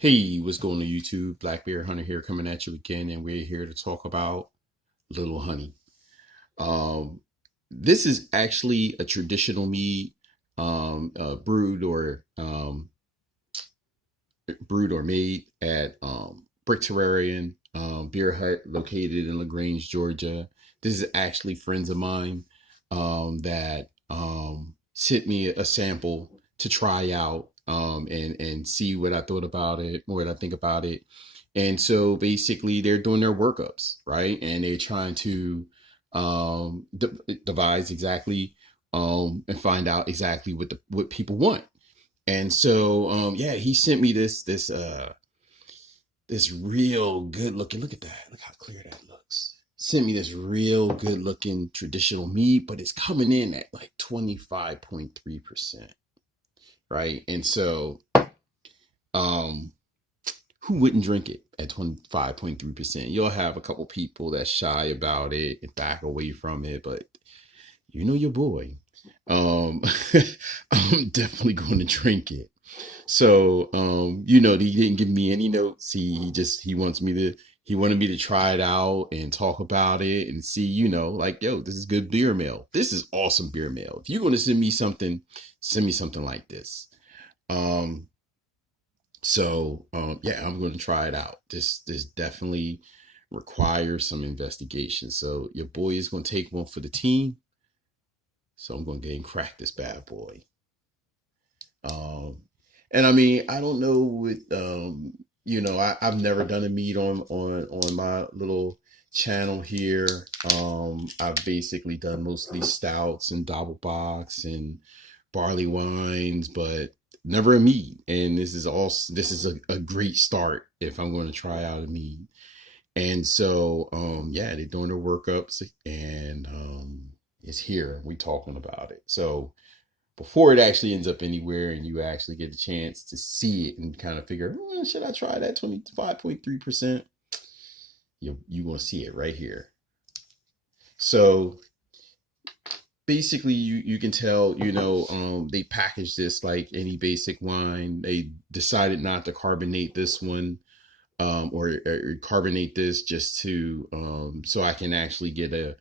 Hey, what's going on YouTube? Black Bear Hunter here coming at you again, and we're here to talk about Little Honey. Um, this is actually a traditional mead, brewed or made at BrickTerrarium Beer Hut located in LaGrange, Georgia. This is actually friends of mine that sent me a sample to try out and see what I thought about it, what I think about it. And so basically they're doing their workups, right? And they're trying to devise exactly and find out exactly what people want. And so yeah, he sent me this real good looking. Look at that. Look how clear that looks. Sent me this real good looking traditional meat, but it's coming in at like 25.3%. Right. And so um who wouldn't drink it at 25.3%? You'll have a couple people that shy about it and back away from it, but you know your boy. Um I'm definitely going to drink it. So, he didn't give me any notes. He wanted me to try it out and talk about it and see, like, yo, this is good beer mail. This is awesome beer mail. If you're going to send me something like this. Um, yeah, I'm going to try it out. This definitely requires some investigation. So your boy is going to take one for the team. So I'm going to go and crack this bad boy. Um, and I mean, I don't know I've never done a meet on my little channel here. I've basically done mostly stouts and double box and barley wines, but never a mead. And this is a great start if I'm going to try out a mead. And so yeah, they're doing their workups and it's here. We talking about it. So before it actually ends up anywhere and you actually get a chance to see it and kind of figure, should I try that 25.3%? You want to see it right here. So basically you can tell, they packaged this like any basic wine. They decided not to carbonate this one or carbonate this just to so I can actually get a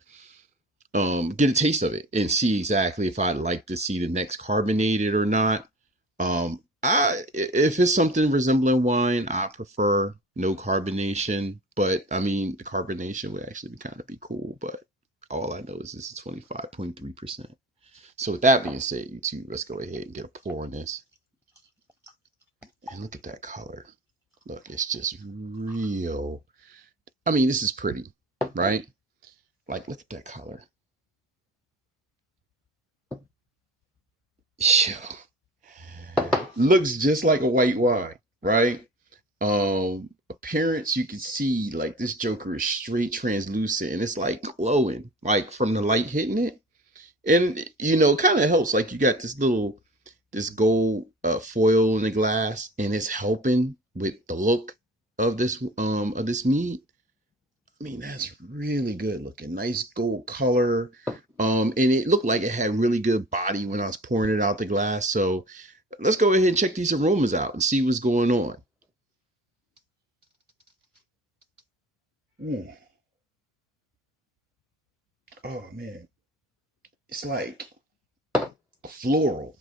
taste of it and see exactly if I'd like to see the next carbonated or not. If it's something resembling wine, I prefer no carbonation. But I mean, the carbonation would actually kind of be cool. But all I know is this is 25.3%. So with that being said, YouTube, let's go ahead and get a pour on this. And look at that color. Look, it's just real. I mean, this is pretty, right? Like, look at that color. Yeah. Looks just like a white wine, right? Appearance, you can see like this Joker is straight translucent and it's like glowing, like from the light hitting it. And kind of helps. Like you got this gold foil in the glass, and it's helping with the look of this meat. I mean, that's really good looking. Nice gold color. And it looked like it had really good body when I was pouring it out the glass. So let's go ahead and check these aromas out and see what's going on. Mm. Oh man, it's like floral,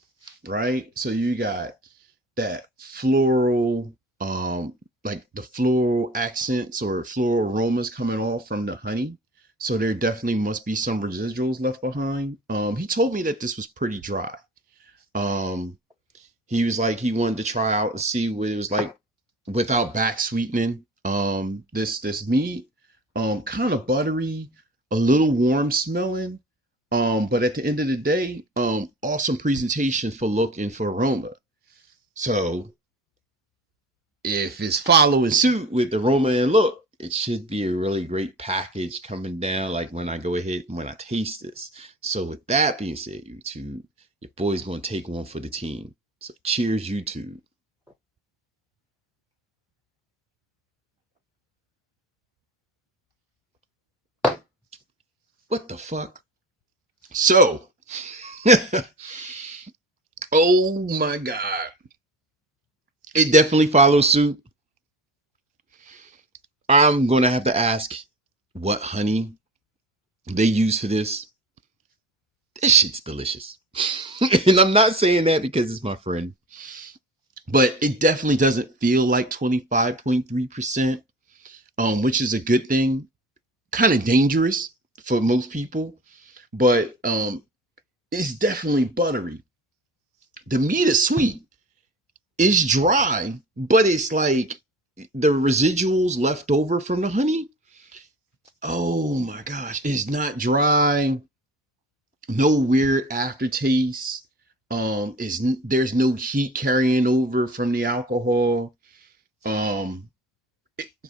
right? So you got that floral, like the floral accents or floral aromas coming off from the honey. So there definitely must be some residuals left behind. He told me that this was pretty dry. Um, he was like he wanted to try out and see what it was like without back sweetening. This meat, kind of buttery, a little warm smelling. But at the end of the day, awesome presentation for look and for aroma. So if it's following suit with aroma and look, it should be a really great package coming down. Like when I go ahead and when I taste this. So with that being said, YouTube, your boy's gonna take one for the team. So cheers, YouTube. What the fuck? So, oh my God. It definitely follows suit. I'm gonna have to ask what honey they use for this. This shit's delicious. And I'm not saying that because it's my friend, but it definitely doesn't feel like 25.3%, which is a good thing. Kind of dangerous for most people, but it's definitely buttery. The meat is sweet. It's dry, but it's like the residuals left over from the honey. Oh my gosh, it's not dry. No weird aftertaste. Is there's no heat carrying over from the alcohol. Um,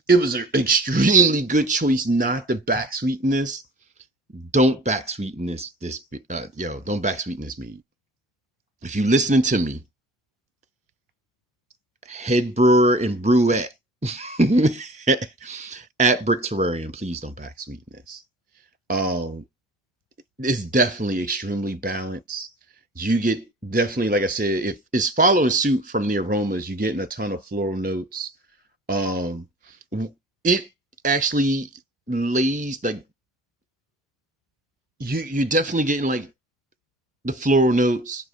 it was an extremely good choice not to back sweeten this. Don't back sweeten this. Don't back sweeten this mead. If you listening to me, head brewer and brewette at BrickTerranium, please don't back sweeten this. Um, it's definitely extremely balanced. You get definitely, like I said, if it's following suit from the aromas, you're getting a ton of floral notes. Um, it actually lays like you're definitely getting like the floral notes.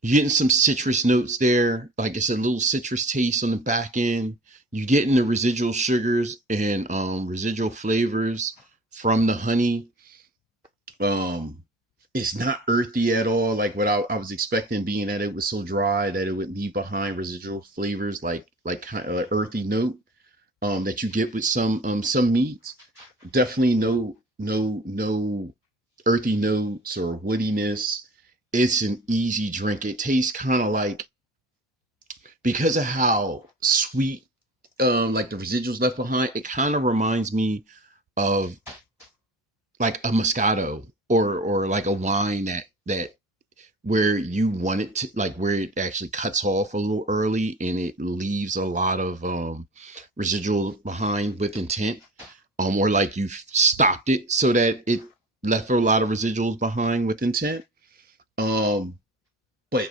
You're getting some citrus notes there. Like I said, a little citrus taste on the back end. You're getting the residual sugars and residual flavors from the honey. Um, it's not earthy at all, like what I was expecting, being that it was so dry that it would leave behind residual flavors, like kind of like earthy note that you get with some meats. Definitely no earthy notes or woodiness. It's an easy drink. It tastes kind of like, because of how sweet like the residuals left behind, it kind of reminds me of like a Moscato or like a wine that where you want it to, like where it actually cuts off a little early and it leaves a lot of residual behind with intent, or like you've stopped it so that it left a lot of residuals behind with intent. But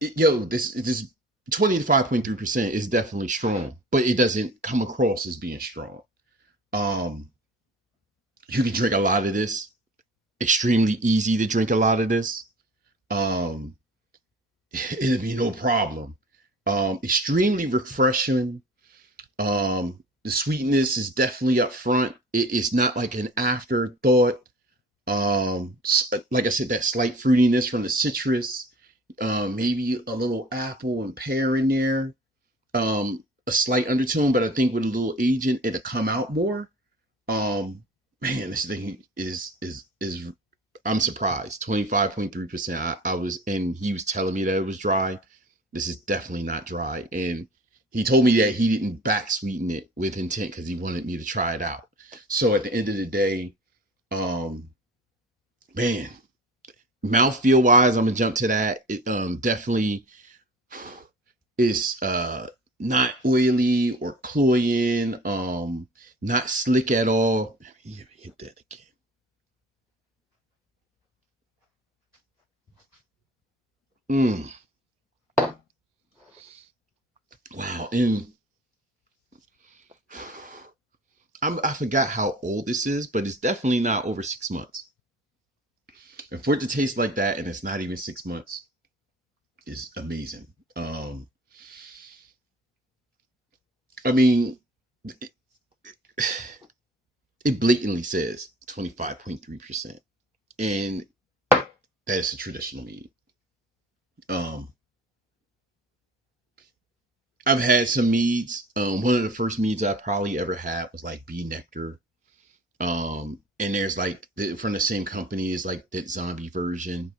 this 25.3% is definitely strong, but it doesn't come across as being strong. um you can drink a lot of this. Extremely easy to drink a lot of this. um it'll be no problem. Extremely refreshing. The sweetness is definitely up front. It's not like an afterthought. Like I said, that slight fruitiness from the citrus, maybe a little apple and pear in there, a slight undertone, but I think with a little aging, it'll come out more. um Man, this thing is I'm surprised. 25.3%. I was, and he was telling me that it was dry. This is definitely not dry. And he told me that he didn't back sweeten it with intent because he wanted me to try it out. So at the end of the day, um, man, mouthfeel wise, I'm gonna jump to that. It definitely is not oily or cloying, not slick at all. Let me hit that again. Mm. Wow. And I forgot how old this is, but it's definitely not over 6 months. And for it to taste like that, and it's not even 6 months, is amazing. I mean, it, it blatantly says 25.3%. And that is a traditional mead. Um, I've had some meads. One of the first meads I probably ever had was like bee nectar. And there's like from the same company is like that zombie version,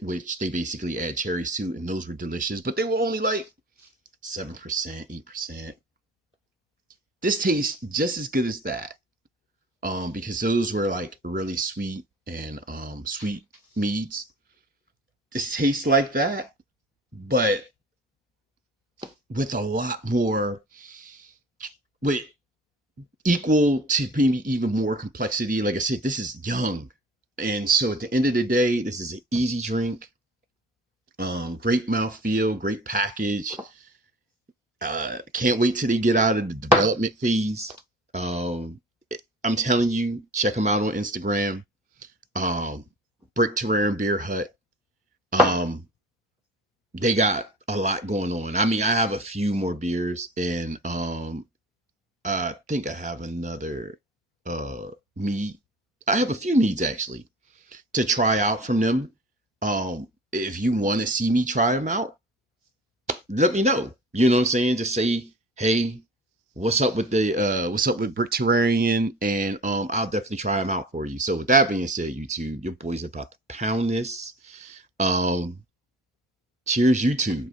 which they basically add cherries to, and those were delicious, but they were only like 7%, 8%. This tastes just as good as that, because those were like really sweet and sweet meads. This tastes like that, but with a lot more, with equal to maybe even more complexity. Like I said, this is young. And so at the end of the day, this is an easy drink. Great mouthfeel, great package. Can't wait till they get out of the development phase. Um, I'm telling you, check them out on Instagram. Um, BrickTerranium Beer Hut. Um, they got a lot going on. I mean, I have a few more beers, and I think I have another mead. I have a few meads actually to try out from them. If you want to see me try them out, let me know. You know what I'm saying? Just say, hey, what's up with Brick Terrarian, and I'll definitely try them out for you. So with that being said, YouTube, your boy's about to pound this. Um, cheers, YouTube.